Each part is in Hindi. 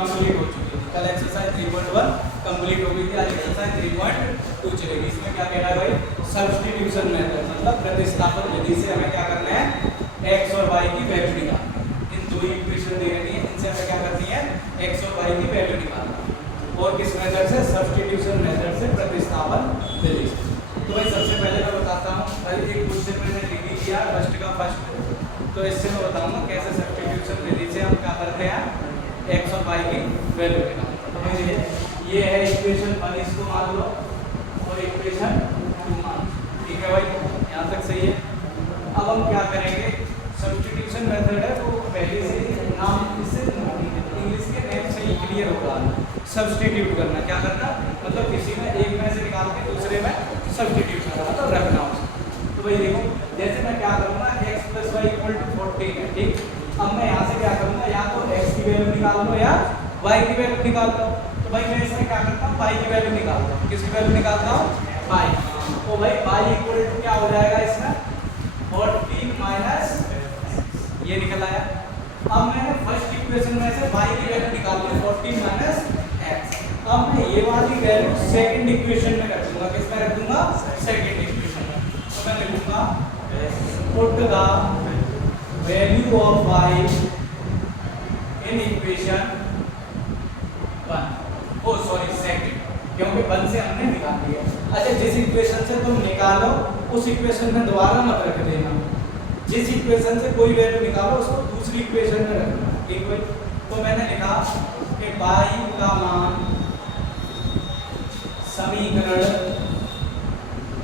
कंप्लीट हो चुकी है। कल एक्सरसाइज 3.1 कंप्लीट हो गई थी, आज एक्सरसाइज 3.2 चलेगी। इसमें क्या कह रहा है भाई, सब्स्टिट्यूशन मेथड मतलब प्रतिस्थापन विधि से हमें क्या करना है, x और y की वैल्यू निकालना है। इन दो इक्वेशन दे रखी है, इनसे हमें क्या करनी है, x और y की वैल्यू निकालना है। और किस मेथड से, सब्स्टिट्यूशन मेथड से, प्रतिस्थापन विधि से। तो भाई सबसे पहले मैं बताता हूँ, भाई एक क्वेश्चन मैंने लिख दिया फर्स्ट का फर्स्ट, तो इससे मैं बताऊंगा कैसे सब्स्टिट्यूशन विधि से हम क्या करते हैं, x और y की वैल्यू निकालते हैं। तो ये है इक्वेशन 1, इसको मान लो, और इक्वेशन 2 मान लो। ठीक है भाई, यहाँ तक सही है। अब हम क्या करेंगे, सब्स्टिट्यूशन मेथड है तो पहले से नाम इससे इंग्लिश के नेम से ही क्लियर होगा। सब्स्टिट्यूट करना, क्या करना मतलब किसी में एक में से निकाल के दूसरे में सब्स्टिट्यूट करना, तो रखना उसको। तो भाई देखो, जैसे मैं क्या करूँगा, x + y = 14 है, ठीक। अब मैं यहाँ से क्या करूँगा, या तो x की वैल्यू निकाल लो या y की वैल्यू निकाल लो। तो भाई मैं इसमें क्या करता हूँ, y की वैल्यू निकालता हूँ। किसकी वैल्यू निकालता हूँ, y। तो भाई y = क्या हो जाएगा इसमें, 14 माइनस ये निकल आया। अब मैंने फर्स्ट इक्वेशन में से y की वैल्यू निकाल ली, 14 माइनस x। अब मैं ये वाली वैल्यू सेकंड इक्वेशन में रखूंगा, किसमें रखूंगा, सेकंड इक्वेशन में। तो मैं लिखूंगा put the value of y in equation 1, oh sorry second, क्योंकि 1 से हमने निकाल दिया। अच्छा, जिस इक्वेशन से तुम निकालो उस इक्वेशन में दोबारा मत रख देना, जिस इक्वेशन से कोई वैल्यू निकालो उसको दूसरी इक्वेशन में रखना, ठीक है। तो मैंने लिखा कि y का मान समीकरण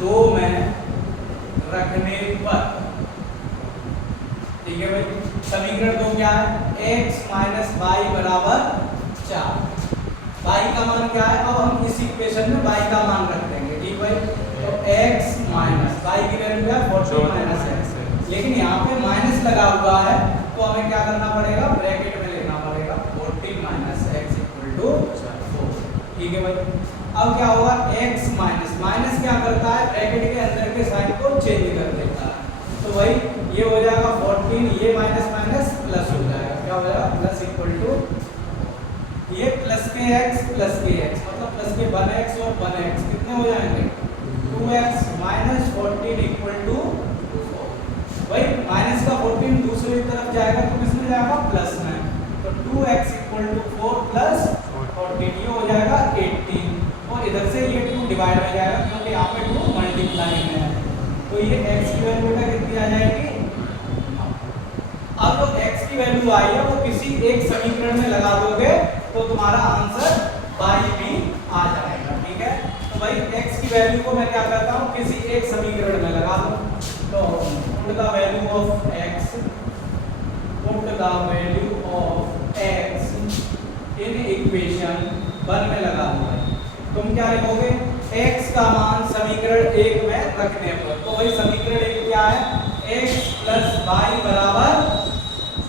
2 में रखने पर, ठीक है भाई, समीकरण 2 क्या है, x - y = 4। y का मान क्या है, अब हम इस इक्वेशन में y का मान रख देंगे, ठीक भाई। तो x माइनस y की वैल्यू क्या है, 14 माइनस x, लेकिन यहाँ पे माइनस लगा हुआ है तो हमें क्या करना पड़ेगा, ब्रैकेट में लिखना पड़ेगा 14 माइनस x = 4, ठीक है भाई। अब क्या होगा, x माइनस क्या करता है, ब्रैकेट के अंदर के साइन को चेंज कर देता है। तो भाई ये हो जाएगा 14, ये माइनस माइनस प्लस हो जाएगा, क्या हो जाएगा, प्लस = ये प्लस के x मतलब प्लस के 1x और 1x कितने हो जाएंगे, 2x माइनस 14 = 4। भाई माइनस का 14 दूसरी तरफ जाएगा तो किसमें जाएगा, प्लस में। तो 2x = 4 प्लस 14, ये हो जाएगा 18, और इधर से ये 2 डिवाइड हो जाएगा क्योंकि यहाँ पे 2 मल्टीप्लाई में है। तो ये x की वैल्यू का कितनी आ जाएगी, अब जो x की वैल्यू आई है वो किसी एक समीकरण में लगा दोगे तो तुम्हारा आंसर y भी आ जाएगा, ठीक है। तो भाई x की वैल्यू को मैं क्या करता हूँ, किसी एक समीकरण में लगा दूँ। तो put the value of x, put the value of x in equation 1 में लगा दूंगा। तुम क्या लिखोगे, x का मान समीकरण 1 में रखने पर। तो भाई समीकरण 1 क्या है, x + y =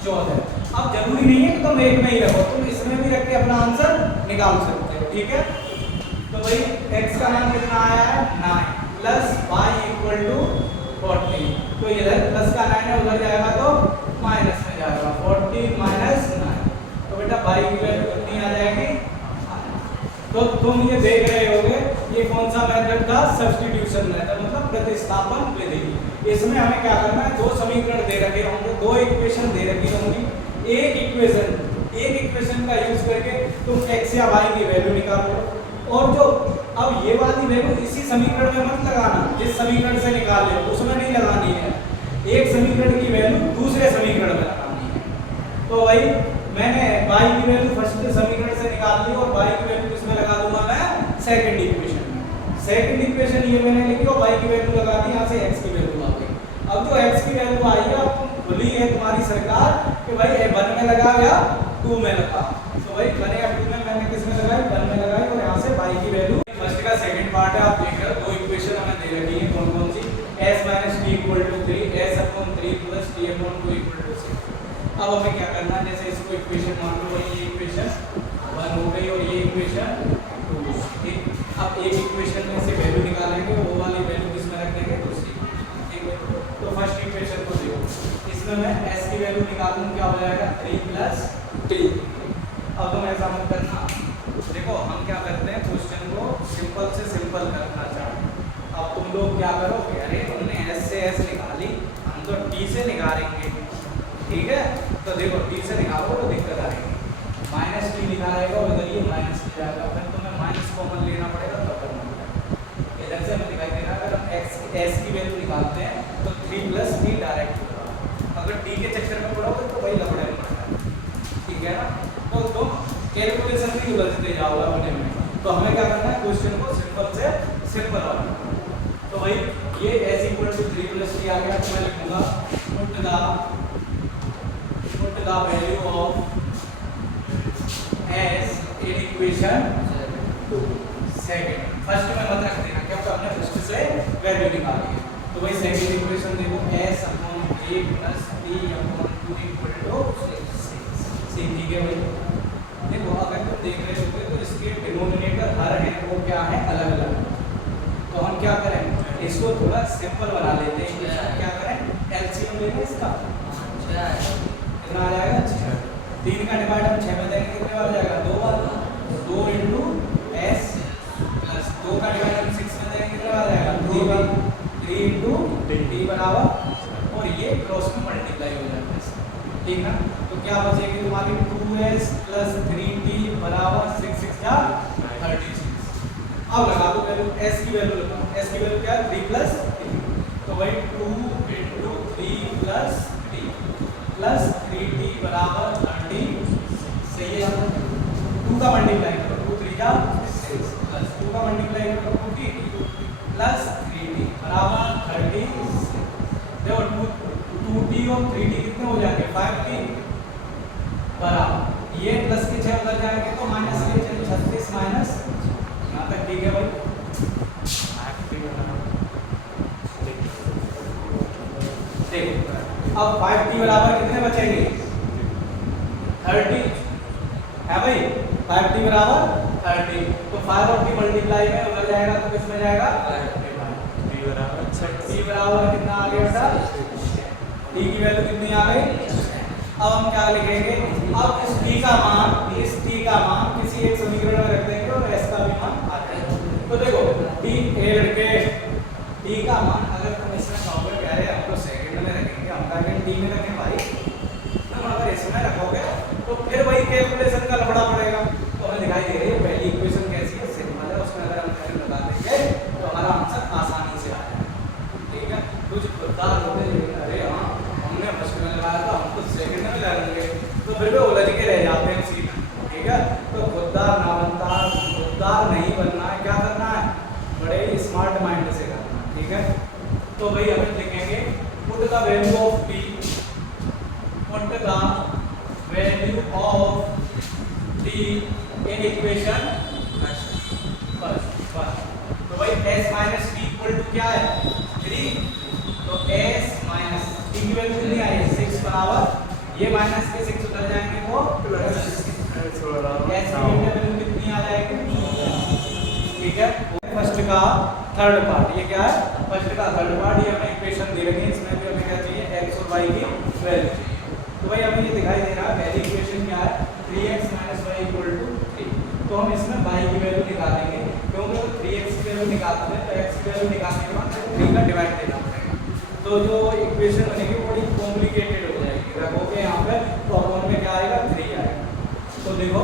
14। अब जरूरी नहीं है कि तुम 1 में ही रखो, तुम इसमें भी रख के अपना आंसर निकाल सकते हो, ठीक है। तो भाई x का मान कितना आया है, 9 प्लस y = 14। तो इधर प्लस का 9 है, उधर जाएगा तो माइनस में जाएगा, 14 माइनस 9। तो बेटा y की वैल्यू कितनी आ जाएगी। तो तुम ये देख रहे होगे ये कौन सा मेथड था, सब्स्टिट्यूशन मेथड मतलब प्रतिस्थापन विधि। इसमें हमें क्या करना है, दो समीकरण दे रखे होंगे, दो इक्वेशन दे रखी होंगी, एक इक्वेशन का यूज करके तुम x या y की वैल्यू निकालो। और जो अब ये वाली वैल्यू इसी समीकरण में मत लगाना, जिस समीकरण से निकाल ले उसमें नहीं लगानी है, एक समीकरण की वैल्यू दूसरे समीकरण में लगानी है। तो भाई मैंने y की वैल्यू फर्स्ट समीकरण से निकाल ली और y की वैल्यू किसमें लगा दूंगा मैं, सेकंड इक्वेशन में। सेकंड इक्वेशन ये मैंने लिखी और y की वैल्यू लगा दी, यहाँ से x की वैल्यू आ गई। अब जो x की वैल्यू आई है, अब तुम खुली है तुम्हारी सरकार कि भाई 1 में लगा या 2 में लगा। तो भाई 1 या 2 में मैंने किसमें लगाई, 1 में लगाई, और यहाँ से y की वैल्यू फर्स्ट का सेकंड पार्ट है, आप देख रहे हो। दो इक्वेशन हमें दे रखी है, कौन कौन सी, s - t = 3, s/3 + t/2 = 6। अब हमें क्या करना है, जैसे इसको इक्वेशन मान लो, ये इक्वेशन 1 हो गई और ये इक्वेशन 2, ठीक। अब एक इक्वेशन में से वैल्यू निकालेंगे, वो वाली वैल्यू किसमें रख देंगे, दूसरी, ठीक है। तो फर्स्ट इक्वेशन को देखो, इसमें मैं s की वैल्यू निकालूं, क्या हो जाएगा, 3 + t, अब तुम ऐसा मत करना, देखो हम क्या करते हैं, क्वेश्चन को सिंपल से सिंपल करना चाहते हैं। अब तुम लोग क्या करोगे, अरे तुमने एस से एस निकाली, हम तो टी से निकालेंगे, ठीक है। तो देखो टी से निकालो तो दिक्कत आएगी, माइनस टी निकालेगा उधर ये माइनस टी जाएगा, फिर तुम्हें माइनस कॉमन लेना पड़ेगा तब करना पड़ेगा। इधर से हमें दिखाई दे रहा है अगर हम एक्स एस की वैल्यू निकालते हैं तो 3 + t डायरेक्ट होगा, अगर टी के चक्कर में पड़ोगे तो वही लफड़े में पड़ जाएगा, ठीक है ना। तो तुम कैलकुलेशन भी उलझते जाओगे अपने में, तो हमें क्या करना है, क्वेश्चन को सिंपल से सिंपल बनाना। तो भाई ये s = 3 + t आ गया, तो मैं लिखूंगा put the value of s in equation 2 second. First में मत रख देना क्योंकि हमने फर्स्ट से वैल्यू निकाली है। तो भाई सेकंड इक्वेशन देखो s / a + t / 2 = 6, ठीक है भाई। देखो अगर तुम देख रहे होगे तो इसके डिनोमिनेटर हर हैं वो क्या है, अलग अलग। तो हम क्या करें, इसको थोड़ा सिंपल बना लेते हैं, क्या करें, एलसीएम लेंगे इसका, कितना आ जाएगा 6, 3 का डिवाइड हम 6 में देंगे कितने बार जाएगा, 2 बार, तो 2 × s प्लस 2 का डिवाइड हम 6 में देंगे कितने बार जाएगा, 3 बार, 3 × t बराबर, और ये क्रॉस में मल्टीप्लाई हो जाता है, ठीक ना। तो क्या बचेगी तुम्हारी 2s + 3t बराबर 6 6 जा 36। अब लगा दो वैल्यू, s की वैल्यू लगाओ, s की वैल्यू क्या है 3 + t, तो भाई 2 × 3 + t + 3t बराबर 30, सही है। 2 का मल्टीप्लाई करो, 2 3 जा 6 प्लस 2 का मल्टीप्लाई करो 2t + 3t बराबर 36। देखो 2t और 3t कितने हो जाएंगे, 5t बराबर, ये प्लस के 6 उधर जाएंगे तो माइनस के 36 माइनस, यहाँ तक ठीक है भाई। देखो अब 5t बराबर कितने बचेंगे, 30 है भाई, 5t बराबर 30, तो 5 और t मल्टीप्लाई में उधर जाएगा तो किसमें जाएगा, t बराबर कितना आ गया बेटा, t की वैल्यू कितनी आ गई। अब हम क्या लिखेंगे, अब इस t का मान किसी एक समीकरण में रख देंगे और s का भी मान आ जाएगा। तो देखो t का मान अगर तुम इसमें कहोगे यार हम तो सेकंड में रखेंगे, हम कहेंगे t में रखें भाई, तुम अगर इसमें रखोगे तो फिर वही कैलकुलेशन का लफड़ा पड़ेगा। तो हमें दिखाई दे रही है पहली इक्वेशन कैसी है, सिंपल है, उसमें अगर हम वैल्यू लगा देंगे तो हमारा आंसर आसानी से आ जाएगा, ठीक है। कुछ खुददार होते हैं, अरे हाँ हमने फर्स्ट में लगाया था हम तो सेकंड में लगाएंगे, तो फिर भी उलझ के रह जाते हैं उसी में, ठीक है। तो खुददार नहीं बनना है, क्या करना है, बड़े स्मार्ट माइंड से करना है, ठीक है। तो भाई हम लिखेंगे put the value of t, put the value of t in equation first. तो भाई s - t = क्या है 3, तो s - t की वैल्यू कितनी आई है 6 बराबर, ये माइनस के 6 उधर जाएंगे तो प्लस s की वैल्यू कितनी आ जाएगी, ठीक है। फर्स्ट का थर्ड पार्ट, ये क्या है, फर्स्ट का थर्ड पार्ट, ये हमें इक्वेशन दे रखी है, इसमें भी हमें क्या चाहिए, x और y की वैल्यू चाहिए। तो भाई हमें ये दिखाई दे रहा है पहली इक्वेशन क्या है, 3x - y = 3, तो हम इसमें y की वैल्यू निकालेंगे, क्योंकि 3x की वैल्यू निकालते हैं तो x की वैल्यू निकालने के बाद 3 का डिवाइड देना पड़ेगा, तो जो इक्वेशन बनेगी बड़ी कॉम्प्लिकेटेड हो जाएगी। रखोगे यहाँ पे तो अपन में क्या आएगा 3 आएगा। तो देखो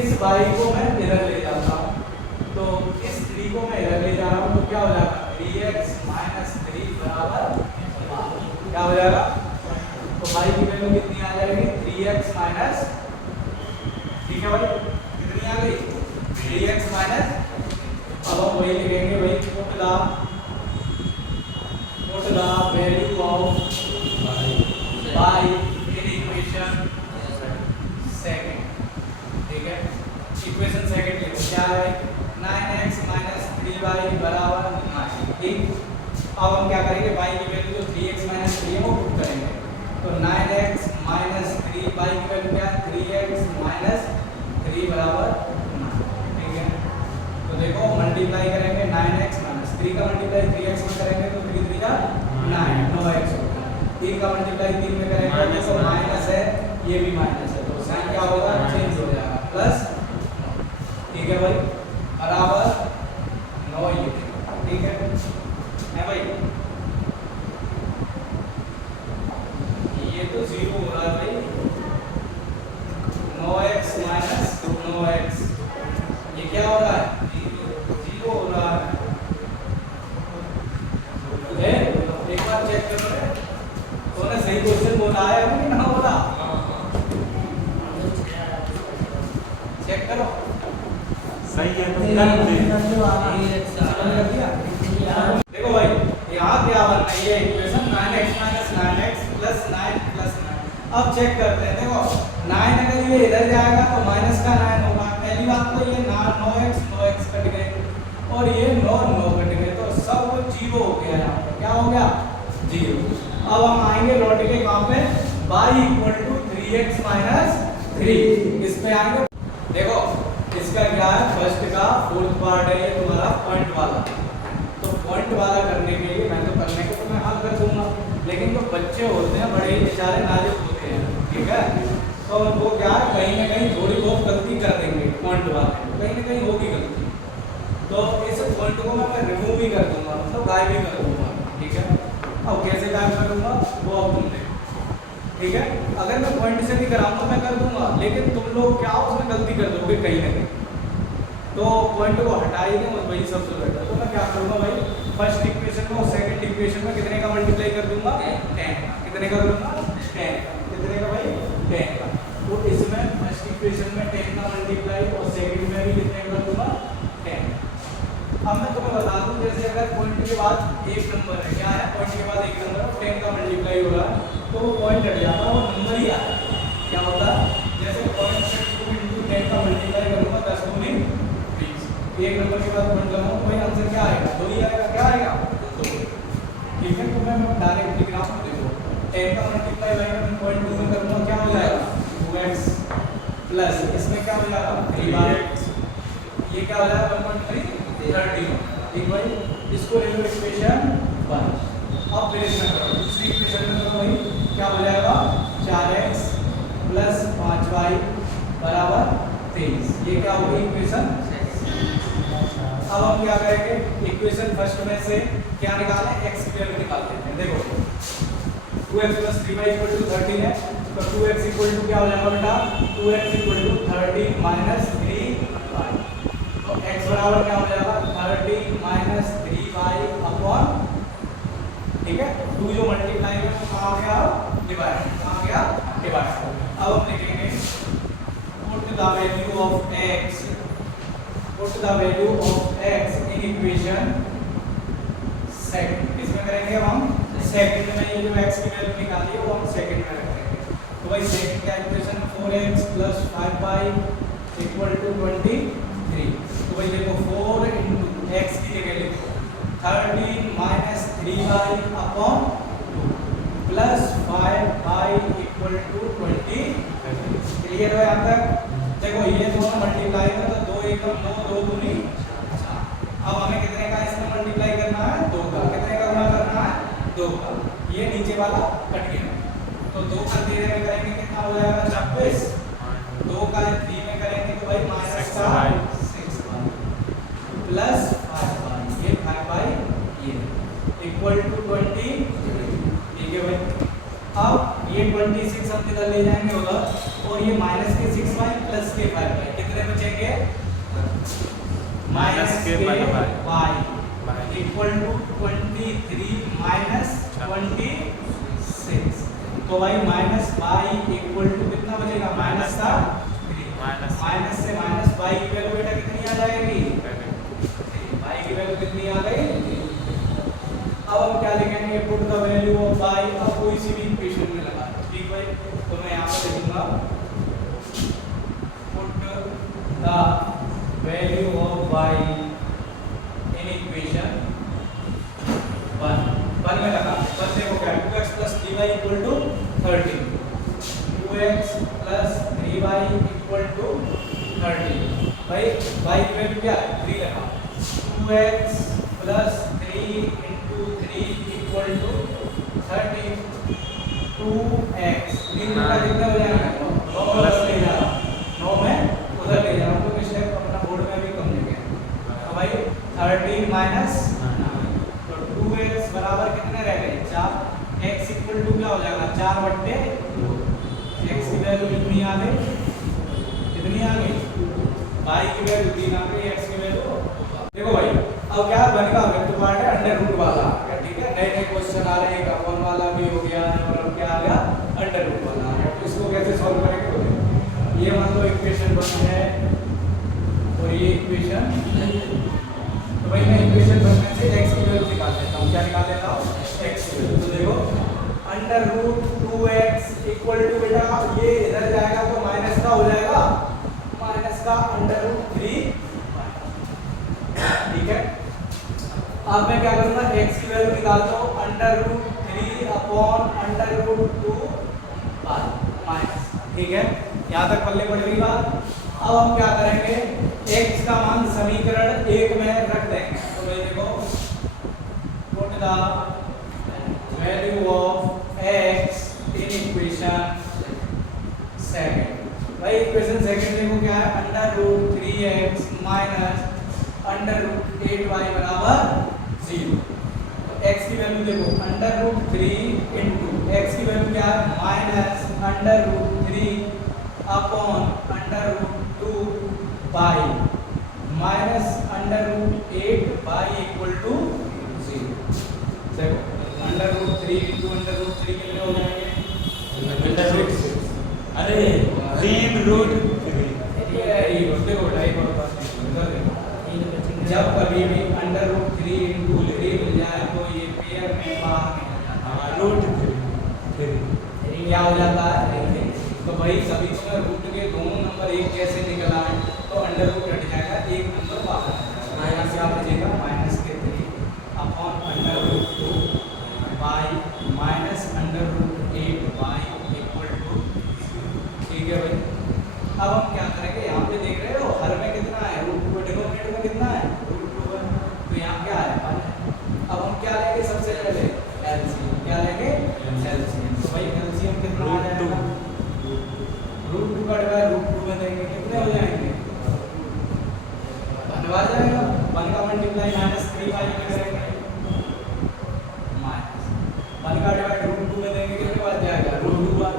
इस y को मैं इधर ले जाता हूँ, तो इस 3 को मैं इधर ले जा रहा हूँ, तो क्या हो जाएगा 3x - 3 बराबर क्या हो जाएगा, तो y की वैल्यू कितनी आ जाएगी 3x माइनस, ठीक है भाई, कितनी आ गई 3x माइनस। अब हम वही लिखेंगे भाई, put the value of y in equation second, ठीक है। इक्वेशन सेकंड लिखो, क्या है 9x - 3y बराबर 9, ठीक। अब हम क्या करेंगे, y की वैल्यू जो 3x - 3 है वो पुट करेंगे, तो 9x - 3y की वैल्यू क्या है 3x - 3 बराबर 9, ठीक है। तो देखो मल्टीप्लाई करेंगे 9x - 3 का मल्टीप्लाई 3x में करेंगे तो 3 3 जा 9, 9x होगा, 3 का मल्टीप्लाई 3 में करेंगे तो माइनस है, ये भी माइनस है, तो साइन क्या होगा चेंज हो जाएगा, देखो भाई यहाँ क्या बनना है, ये equation 9x minus 9x plus 9 plus 9। अब चेक करते हैं, देखो 9 अगर ये इधर जाएगा तो माइनस का 9 होगा। पहली बात तो ये 9x कट गए और ये 9 कट गए, तो सब जीरो हो गया। यहाँ पर क्या हो गया, जीरो। अब हम आएंगे लौट के कहाँ पे, y equal to 3x minus 3, इस पे आएंगे। देखो इसका क्या है, फर्स्ट का फोर्थ पार्ट है ये तुम्हारा पॉइंट वाला। तो पॉइंट वाला करने के लिए मैं तो करने को तो मैं हल कर दूंगा, लेकिन जो बच्चे होते हैं बड़े ही बेचारे नाजुक होते हैं, ठीक है, तो उनको क्या है कहीं ना कहीं थोड़ी बहुत गलती कर देंगे पॉइंट वाले, कहीं ना कहीं होगी गलती। तो इस पॉइंट को मैं रिमूव भी कर दूंगा, मतलब गायब भी कर दूंगा, ठीक है। अब कैसे गायब करूंगा वो अब तुम देखो, ठीक है। अगर मैं पॉइंट से भी कराऊं तो मैं कर दूंगा, लेकिन तुम लोग क्या उसमें गलती कर दोगे कहीं ना कहीं, तो पॉइंट को हटाएंगे और वही सबसे बेटर। तो मैं क्या करूंगा भाई, फर्स्ट इक्वेशन को सेकंड इक्वेशन में कितने का मल्टीप्लाई कर दूंगा, 10 का। कितने का करूंगा, 10 का। कितने का भाई, 10 का। तो इसमें फर्स्ट इक्वेशन में 10 का मल्टीप्लाई और सेकंड में भी कितने का कर दूंगा, 10। अब मैं तुम्हें बता दूं, जैसे अगर पॉइंट के बाद एक नंबर है, क्या है, पॉइंट के बाद एक नंबर है, 10 का मल्टीप्लाई हो रहा है, तो वो पॉइंट हट जाता है, वो नंबर ही आता है। क्या होता है, जैसे पॉइंट से 2 × 10 का मल्टीप्लाई करूंगा 10 × 20, एक नंबर के बाद पॉइंट लगाऊं तो भाई आंसर क्या आएगा, 2 ही आएगा। क्या आएगा, 2, ठीक है। तो मैं डायरेक्ट लिख रहा हूं, देखो 10 का मल्टीप्लाई भाई मैं पॉइंट 2 में करूंगा, क्या हो जाएगा, 2x प्लस इसमें क्या हो जाएगा, 3x, ये क्या हो जाएगा 1.3 30, ठीक भाई। इसको ले लो इक्वेशन 1। अब फिर इसमें करो दूसरी इक्वेशन में, करो भाई क्या हो जाएगा, 4x प्लस 5y बराबर 23, ये क्या होगी इक्वेशन। अब हम क्या करेंगे, इक्वेशन फर्स्ट में से क्या निकालें, x की वैल्यू निकालते हैं। देखो 2x plus 3y equal to 13 है, तो 2x इक्वल टू क्या हो जाएगा बेटा, 2x equal to 13 minus 3y, तो x बराबर क्या हो जाएगा, 13 माइनस 3y अपॉन, ठीक है, 2 जो मल्टीप्लाई में वो कहाँ गया, डिवाइड, कहाँ गया, डिवाइड। अब हम लिखेंगे put the value of x, put the value of x in equation second. इसमें करेंगे हम सेकंड में, ये जो x की वैल्यू निकाली है वो हम सेकंड में रखेंगे। तो भाई सेकंड का equation 4x plus 5y equal to 23। तो भाई देखो 4 × x की जगह लिखो 13 minus 3y upon 2 plus 5y equal to 20। Clear है यहाँ तक। देखो ये दोनों मल्टीप्लाई में तो 2 × 9 2 दूनी 4। अब हमें कितने का इसमें मल्टीप्लाई करना है, 2 का। कितने का गुणा करना है, 2 का। ये नीचे वाला कट गया, तो 2 का 13 में करेंगे कितना हो जाएगा, 26। 2 का 3 में करेंगे तो भाई माइनस का 6y प्लस 5y, ये 5y ये इक्वल टू 20, ठीक है भाई। अब ये 26 हम इधर ले जाएंगे उधर, और ये माइनस के 6y प्लस के 5y, कितने बचेंगे, माइनस के y इक्वल टू 23 माइनस 26। तो भाई माइनस y इक्वल टू कितना बचेगा, माइनस का 3। माइनस से माइनस y की वैल्यू बेटा कितनी आ जाएगी, y की वैल्यू कितनी आ गई। अब हम क्या लिखेंगे, put the value of y, अब कोई सी भी इक्वेशन में लगा, ठीक भाई। तो मैं यहाँ पर लिखूंगा put the value of y in equation 1 में लगा। बस देखो क्या 2x plus 3y equal to 13, 2x plus 3y equal to 13। भाई y की वैल्यू क्या है, 3 लगा। 2x plus 3 × 3 equal to 13, 2x 3 का कितना हो जाएगा, 9 प्लस ले जा रहा, 9 में उधर ले जा रहा हूँ, तो स्टेप अपना बोर्ड में भी कम लिखे। तो भाई 13 माइनस, तो 2x बराबर कितने रह गए, 4। x इक्वल टू क्या हो जाएगा, 4/2। x की वैल्यू कितनी आ गई, कितनी आ गई, y की वैल्यू 3 आ गई, x की वैल्यू। देखो भाई अब क्या बनेगा, वेक्टर पार्ट है अंडर रूट वाला, ठीक है। नए नए क्वेश्चन आ रहे हैं, अपॉन वाला भी हो गया और अब क्या आ गया, अंडर रूट वाला आ गया। तो इसको कैसे सॉल्व करेंगे, ये मान लो इक्वेशन 1 है और ये equation upon under root 2 pi minus, ठीक है, यहाँ तक पल्ले पड़ गई बात। अब हम क्या करेंगे, x का मान समीकरण 1 में रख देंगे। तो भाई देखो, put the value of x in equation second. भाई इक्वेशन सेकंड देखो क्या है, under root 3x minus under root 8y बराबर 0। तो x की वैल्यू देखो, अंडर रूट 3 इंटू x की वैल्यू क्या है, minus under root 3 upon under root 2 by minus under root 8 by equal to 0। देखो under root 3 into under root 3 कितने हो जाएंगे, अंडर रूट 6, अरे 3 रूट 3, ये देखो टाइप होगा। जब कभी भी अंडर रूट 3 इंटू 3 मिल जाए तो ये पेयर में बाहर निकल रूट 3 क्या हो जाता है। तो भाई सभी में रूट के दोनों नंबर एक कैसे निकल आए, तो अंडर रूट हट जाएगा, एक नंबर बाहर माइनस क्या बचेगा, माइनस के 3 upon under root 2 by minus under root 8 by equal to, ठीक है भाई। अब हम क्या करेंगे, यहाँ पे देख रहे हो हर में कितना है, रूट 2, डिनोमिनेटर में कितना है, रूट 2 है, तो यहाँ क्या है 1 है। अब हम क्या लेंगे, सबसे पहले एलसीएम, क्या लेंगे एलसीएम। तो भाई एलसीएम कितना आ जाएगा, रूट 2 का डिवाइड रूट 2 में देंगे कितने हो जाएंगे, 1 आ जाएगा। 1 का मल्टीप्लाई माइनस 3y में करेंगे, माइनस 1 का डिवाइड रूट 2 में देंगे कितने बच जाएगा, रूट 2 बार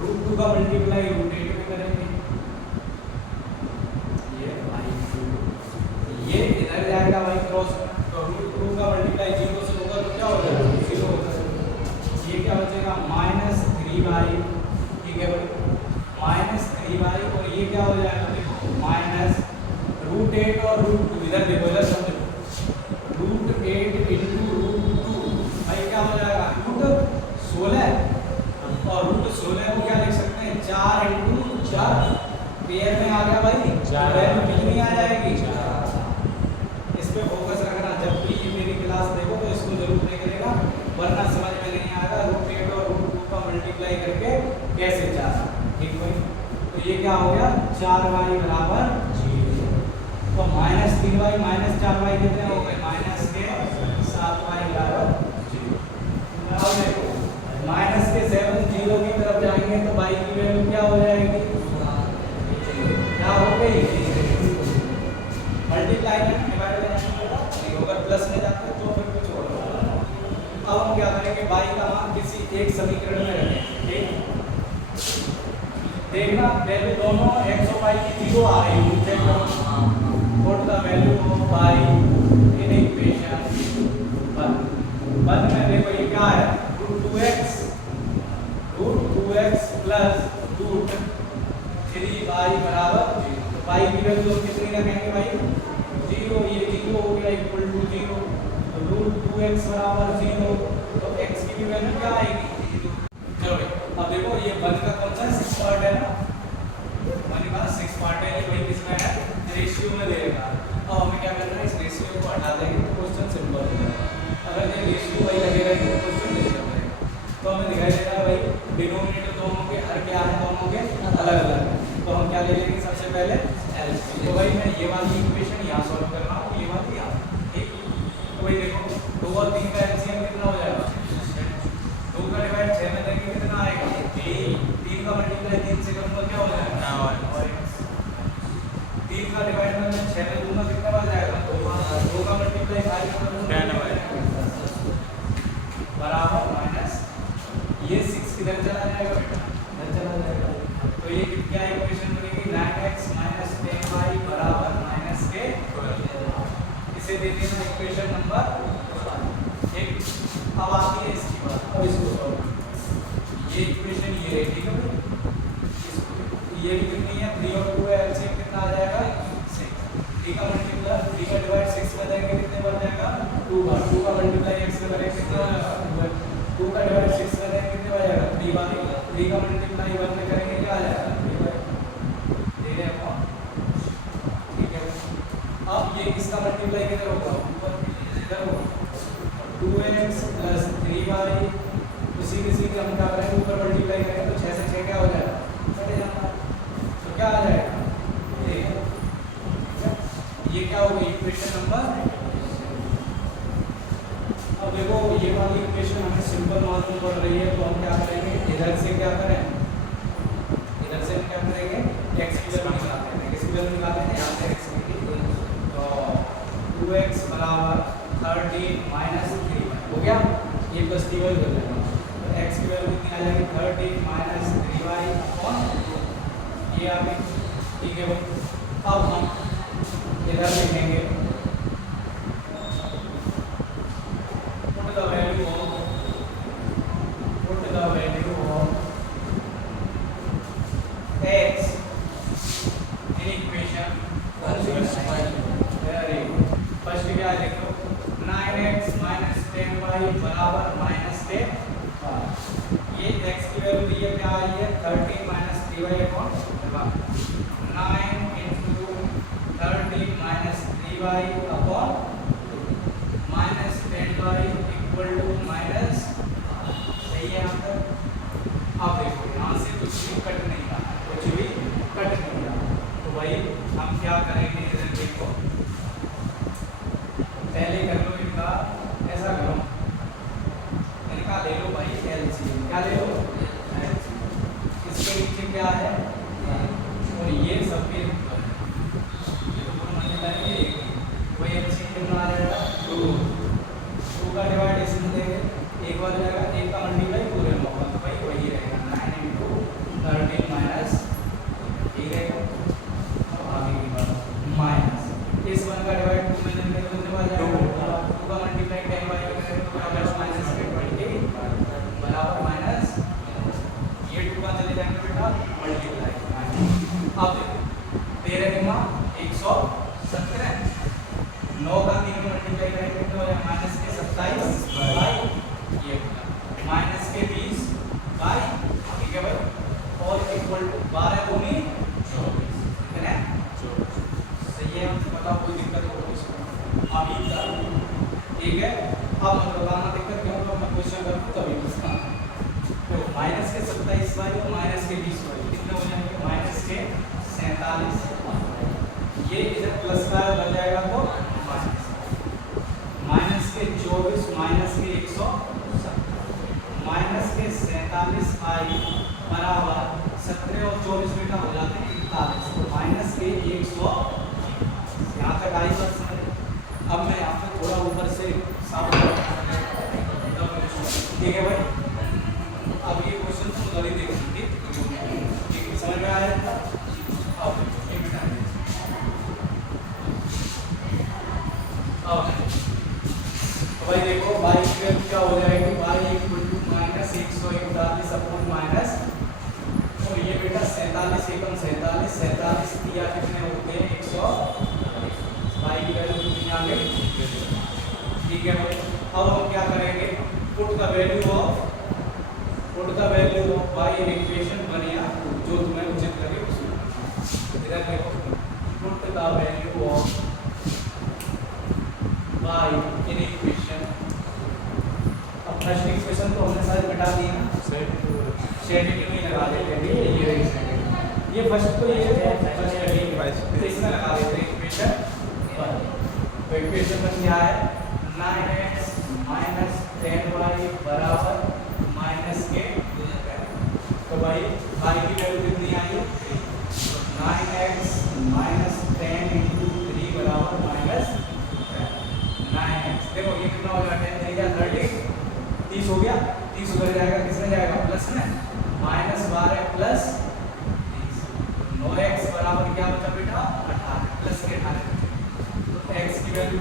रूट 2 का मल्टीप्लाई रूट 8 में करेंगे, ये इधर जाएगा भाई क्रॉस, तो रूट 2 का मल्टीप्लाई 0 से होगा तो क्या हो जाएगा, 0 होगा। ये क्या बचेगा, माइनस 3y, ठीक है भाई, माइनस 3y, और ये क्या हो जाएगा, देखो माइनस रूट 8 और रूट 2, इधर देखो, इधर समझो, रूट 8 इंटू रूट 2, भाई क्या हो जाएगा, रूट 16, और रूट 16 को क्या लिख सकते हैं, 4 इंटू 4, पेयर में आ गया भाई, वैल्यू कितनी आ जाएगी, 4। इस पे फोकस रखना, जब भी ये मेरी क्लास देखो तो इसको जरूर नहीं करेगा, वरना समझ में नहीं आएगा रूट 8 और रूट 2 का मल्टीप्लाई करके कैसे 4, ठीक भाई। तो ये क्या हो गया, 4y बराबर 0, तो माइनस 3y माइनस 4y कितने हो गए, माइनस के 7y बराबर 0। अब देखो माइनस के 7 0 की तरफ जाएंगे तो y की वैल्यू क्या हो जाएगी, क्या हो गई, मल्टीप्लाई में डिवाइड नहीं होगा, प्लस में जाते तो फिर कुछ और। अब हम क्या करेंगे, y का मान किसी एक समीकरण में रखें, ठीक, देखना वैल्यू दोनों x और y की 0 आ रही है, चेक करो, put the value of y in equation 1 में देखो ये क्या है, root 2x plus root 3y बराबर 0। तो y की वैल्यू कितनी रखेंगे भाई, 0, ये 0 हो गया इक्वल टू 0, तो रूट 2x बराबर 0, तो x की भी वैल्यू क्या आएगी, 0। चलो भाई अब देखो ये 1 का कौन सा 6 पार्ट है ना, 1 का 6 पार्ट है, ये भाई किसमें है, रेशियो में देगा। अब हमें क्या करना है, इस रेशियो को हटा देंगे तो क्वेश्चन सिंपल हो जाएगा। अगर ये रेशियो भाई लगेगा तो क्वेश्चन डिफिकल्ट रहेगा। तो हमें दिखाई देगा भाई डिनोमिनेटर दोनों के हर क्या है, दोनों के अलग अलग, तो हम क्या ले लेंगे, सबसे पहले एलसीएम। तो भाई मैं ये वाली इक्वेशन यहाँ सॉल्व कर रहा हूँ, ये वाली यहाँ, ठीक। तो भाई देखो 2 और 3 का एलसीएम कितना हो जाएगा, 2 का डिवाइड 6 में देंगे कितना आएगा, 3 का मल्टीप्लाई 3 से करूंगा क्या हो जाएगा, 3 का डिवाइड में 6 में दूंगा कितना बच जाएगा, 2 का मल्टीप्लाई 5 में करूंगा बराबर माइनस, ये 6 किधर चला जाएगा बेटा, इधर चला जाएगा। तो ये क्या इक्वेशन बनेगी, 9x माइनस 10y बराबर माइनस के 12। इसे दे देना इक्वेशन नंबर 1। अब आती है इसकी बात, अब इसको सॉल्व, ये इक्वेशन ये रही, ठीक है, ये भी कितनी है, 3 और 2 है, एलसीएम कितना आ जाएगा, 6। 3 का मल्टीप्लाई 3 का डिवाइड 6 में देंगे कितने बन जाएगा, 2 बार, 2 का मल्टीप्लाई x में करेंगे कितना हो जाएगा, 2 का डिवाइड 6 में देंगे कितने हो जाएगा, 3 बार, 3 का मल्टीप्लाई 1 में करेंगे क्या आ जाएगा, 3 बार, ठीक है। अब ये इसका मल्टीप्लाई किधर होगा, ऊपर इधर होगा, 2x प्लस 3y, उसी ये आ गई, ठीक है भाई। अब हम इधर लिखेंगे put the value of x in equation. Very good. First क्या लिखो 9x माइनस 10y बराबर माइनस 10। ये x की वैल्यू दी है, क्या आई है 13 minus 3y upon 9 into 13 minus 3y upon minus 10y equal to minus, सही है यहाँ तक। अब देखो यहाँ से कुछ भी कट नहीं रहा, कुछ भी कट नहीं रहा, तो भाई हम क्या करेंगे, इधर देखो पहले कर लो इनका, ऐसा करो इनका ले लो भाई एलसीएम, क्या ले लो LCM। इसके नीचे क्या है और ये सब के वही एलसीएम कितना आ जाएगा 2 का डिवाइड इसमें देंगे, एक बार जाएगा, एक का मल्टीप्लाई पूरे में होगा, तो भाई वही रहेगा 9 इंटू 13 माइनस, ठीक है आगे की बात माइनस इस वन का डिवाइड 2 में देंगे तो कितने बार जाएगा 2 का मल्टीप्लाई 10 बाय करेंगे तो बराबर माइनस 20 बराबर माइनस, ये 2 का चले जाएंगे बेटा मल्टीप्लाई। अब देखो 13 गुना 117, 9 का 3 में मल्टीप्लाई करेंगे तो माइनस के 27 बाई ये माइनस के 20 बाई, ठीक है भाई, और इक्वल टू 12 दूनी 24, है ना, सही है। हमसे बताओ कोई दिक्कत हो इसमें अभी तक, ठीक है। अब हम बताना दिक्कत क्यों, तो मैं क्वेश्चन करूँ तभी पूछना। तो माइनस के 27 बाई और माइनस के 20 बाई कितने हो जाएंगे, माइनस के 47, ये इधर प्लस का बन जाएगा तो माइनस के 24 माइनस के 170 माइनस के 47 आई बराबर 17 और 24 बेटा हो जाते हैं 41, तो माइनस के 100, यहाँ तक आई बात समझ। अब मैं यहाँ पे थोड़ा ऊपर से साफ, ठीक है भाई। अब ये क्वेश्चन तुम उधर ही देखोगे, ठीक है, समझ में आया। अब एक मिनट, तो भाई देखो y की वैल्यू क्या हो जाएगी, y equal to minus 141 upon minus, और ये बेटा 47 एकम 47, 47 दिया कितने होते हैं 100, y की वैल्यू कितनी आ गई, ठीक है भाई। अब हम क्या करेंगे, put the value of y in equation बनिया जो तुम्हें उचित लगे उसमें। इधर देखो put the value of y in equation. अब फर्स्ट इक्वेशन तो हमने सारे बता दिए ना, सेट में लगा देते हैं, ये फर्स्ट तो ये फर्स्ट हेडिंग इसमें लगा देते हैं इक्वेशन 1। तो इक्वेशन में क्या है 9x माइनस 10y बराबर माइनस के, तो भाई y की वैल्यू कितनी आई, 9x माइनस 10 इंटू 3 बराबर माइनस 9x। देखो ये कितना हो गया 10 3 30, 30 हो गया, 30 उधर जाएगा, किसमें जाएगा प्लस में, माइनस 12 प्लस 30, 9x बराबर क्या बचा बेटा 18, प्लस के 18, तो x की वैल्यू